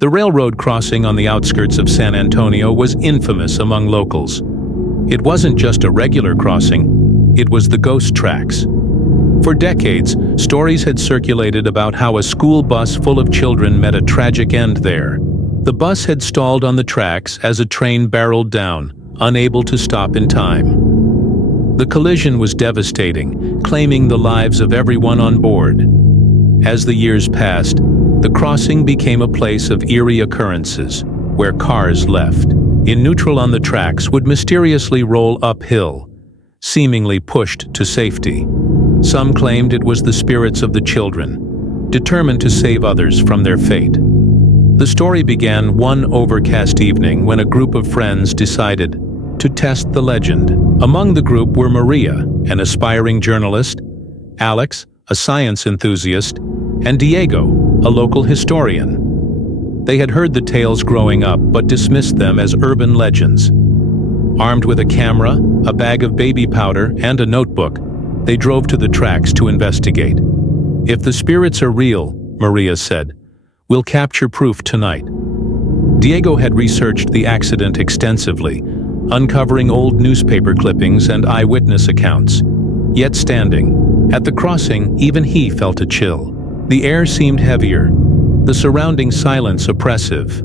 The railroad crossing on the outskirts of San Antonio was infamous among locals. It wasn't just a regular crossing, it was the ghost tracks. For decades, stories had circulated about how a school bus full of children met a tragic end there. The bus had stalled on the tracks as a train barreled down, unable to stop in time. The collision was devastating, claiming the lives of everyone on board. As the years passed, the crossing became a place of eerie occurrences, where cars left, in neutral on the tracks, would mysteriously roll uphill, seemingly pushed to safety. Some claimed it was the spirits of the children, determined to save others from their fate. The story began one overcast evening when a group of friends decided to test the legend. Among the group were Maria, an aspiring journalist, Alex, a science enthusiast, and Diego, a local historian. They had heard the tales growing up but dismissed them as urban legends. Armed with a camera, a bag of baby powder, and a notebook, they drove to the tracks to investigate. "If the spirits are real," Maria said, "we'll capture proof tonight." Diego had researched the accident extensively, uncovering old newspaper clippings and eyewitness accounts. Yet standing at the crossing, even he felt a chill. The air seemed heavier, the surrounding silence oppressive.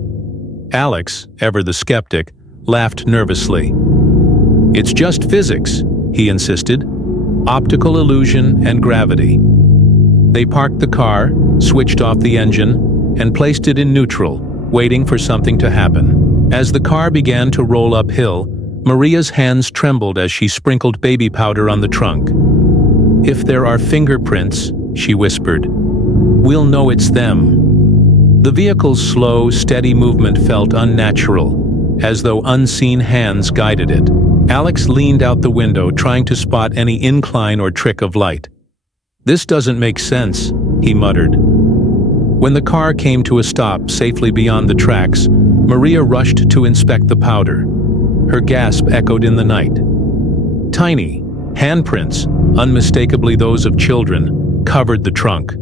Alex, ever the skeptic, laughed nervously. "It's just physics," he insisted. "Optical illusion and gravity." They parked the car, switched off the engine, and placed it in neutral, waiting for something to happen. As the car began to roll uphill, Maria's hands trembled as she sprinkled baby powder on the trunk. "If there are fingerprints," she whispered, "we'll know it's them." The vehicle's slow, steady movement felt unnatural, as though unseen hands guided it. Alex leaned out the window, trying to spot any incline or trick of light. "This doesn't make sense," he muttered. When the car came to a stop safely beyond the tracks, Maria rushed to inspect the powder. Her gasp echoed in the night. Tiny handprints, unmistakably those of children, covered the trunk.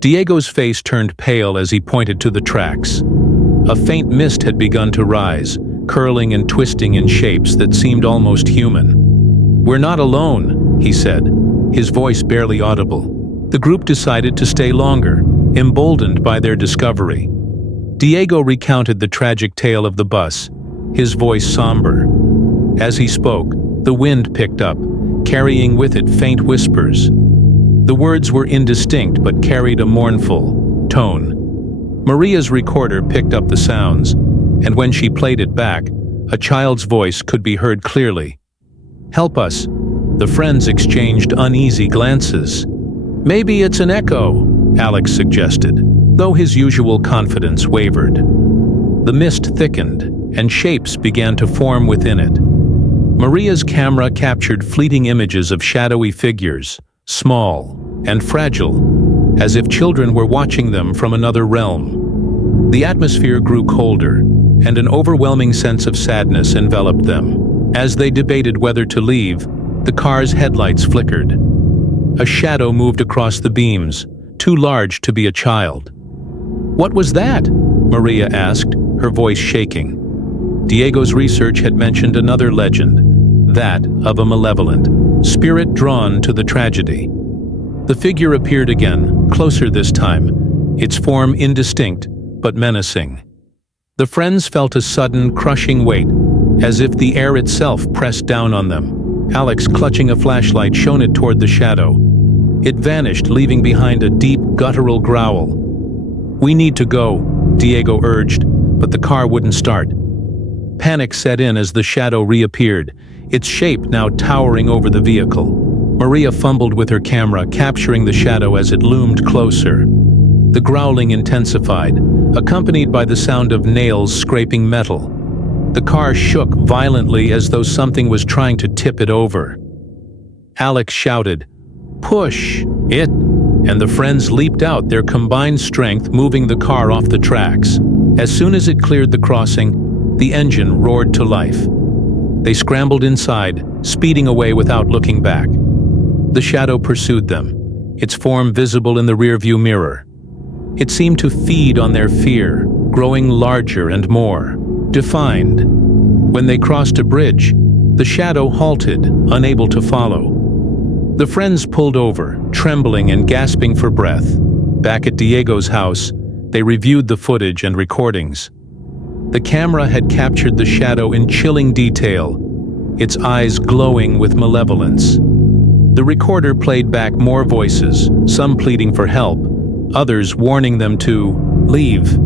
Diego's face turned pale as he pointed to the tracks. A faint mist had begun to rise, curling and twisting in shapes that seemed almost human. "We're not alone," he said, his voice barely audible. The group decided to stay longer, emboldened by their discovery. Diego recounted the tragic tale of the bus, his voice somber. As he spoke, the wind picked up, carrying with it faint whispers. The words were indistinct but carried a mournful tone. Maria's recorder picked up the sounds, and when she played it back, a child's voice could be heard clearly. "Help us." The friends exchanged uneasy glances. "Maybe it's an echo," Alex suggested, though his usual confidence wavered. The mist thickened, and shapes began to form within it. Maria's camera captured fleeting images of shadowy figures, small and fragile, as if children were watching them from another realm. The atmosphere grew colder, and an overwhelming sense of sadness enveloped them. As they debated whether to leave, the car's headlights flickered. A shadow moved across the beams, too large to be a child. "What was that?" Maria asked, her voice shaking. Diego's research had mentioned another legend, that of a malevolent spirit drawn to the tragedy. The figure appeared again, closer this time, its form indistinct but menacing. The friends felt a sudden, crushing weight, as if the air itself pressed down on them. Alex, clutching a flashlight, shone it toward the shadow. It vanished, leaving behind a deep, guttural growl. "We need to go," Diego urged, but the car wouldn't start. Panic set in as the shadow reappeared, its shape now towering over the vehicle. Maria fumbled with her camera, capturing the shadow as it loomed closer. The growling intensified, accompanied by the sound of nails scraping metal. The car shook violently as though something was trying to tip it over. Alex shouted, "Push it!" and the friends leaped out, their combined strength moving the car off the tracks. As soon as it cleared the crossing, the engine roared to life. They scrambled inside, speeding away without looking back. The shadow pursued them, its form visible in the rearview mirror. It seemed to feed on their fear, growing larger and more defined. When they crossed a bridge, the shadow halted, unable to follow. The friends pulled over, trembling and gasping for breath. Back at Diego's house, they reviewed the footage and recordings. The camera had captured the shadow in chilling detail, its eyes glowing with malevolence. The recorder played back more voices, some pleading for help, others warning them to leave.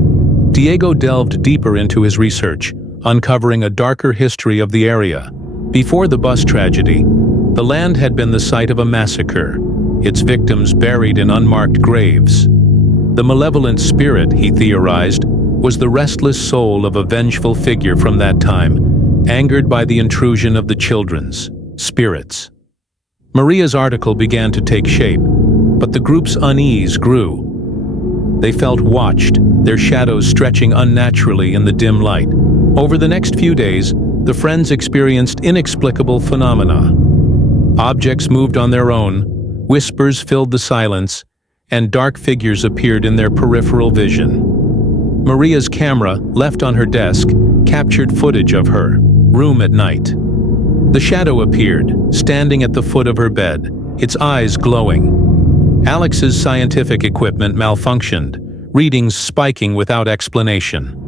Diego delved deeper into his research, uncovering a darker history of the area. Before the bus tragedy, the land had been the site of a massacre, its victims buried in unmarked graves. The malevolent spirit, he theorized, was the restless soul of a vengeful figure from that time, angered by the intrusion of the children's spirits. Maria's article began to take shape, but the group's unease grew. They felt watched, their shadows stretching unnaturally in the dim light. Over the next few days, the friends experienced inexplicable phenomena. Objects moved on their own, whispers filled the silence, and dark figures appeared in their peripheral vision. Maria's camera, left on her desk, captured footage of her room at night. The shadow appeared, standing at the foot of her bed, its eyes glowing. Alex's scientific equipment malfunctioned, readings spiking without explanation.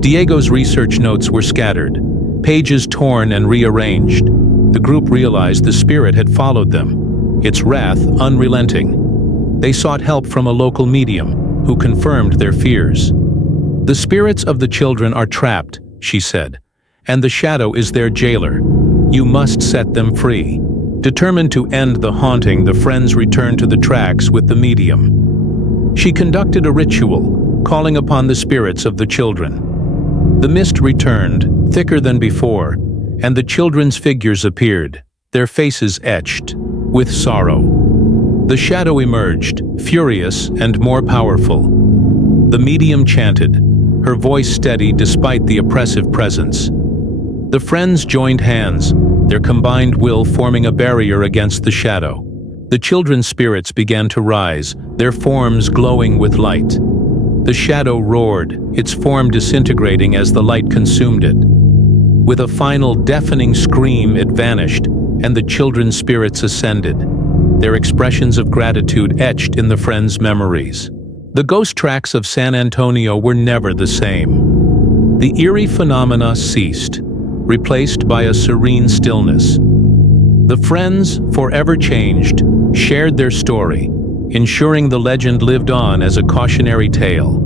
Diego's research notes were scattered, pages torn and rearranged. The group realized the spirit had followed them, its wrath unrelenting. They sought help from a local medium, who confirmed their fears. "The spirits of the children are trapped," she said, "and the shadow is their jailer. You must set them free." Determined to end the haunting, the friends returned to the tracks with the medium. She conducted a ritual, calling upon the spirits of the children. The mist returned, thicker than before, and the children's figures appeared, their faces etched with sorrow. The shadow emerged, furious and more powerful. The medium chanted, her voice steady despite the oppressive presence. The friends joined hands, their combined will forming a barrier against the shadow. The children's spirits began to rise, their forms glowing with light. The shadow roared, its form disintegrating as the light consumed it. With a final deafening scream, it vanished, and the children's spirits ascended, their expressions of gratitude etched in the friends' memories. The ghost tracks of San Antonio were never the same. The eerie phenomena ceased, replaced by a serene stillness. The friends, forever changed, shared their story, ensuring the legend lived on as a cautionary tale.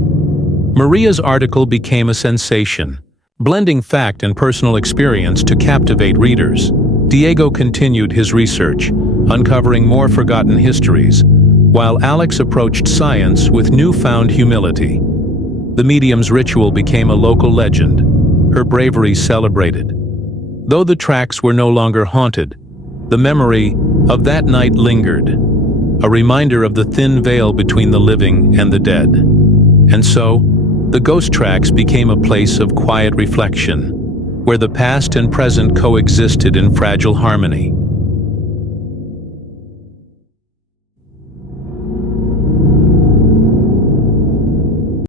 Maria's article became a sensation, blending fact and personal experience to captivate readers. Diego continued his research, uncovering more forgotten histories, while Alex approached science with newfound humility. The medium's ritual became a local legend, her bravery celebrated. Though the tracks were no longer haunted, the memory of that night lingered, a reminder of the thin veil between the living and the dead. And so, the ghost tracks became a place of quiet reflection, where the past and present coexisted in fragile harmony.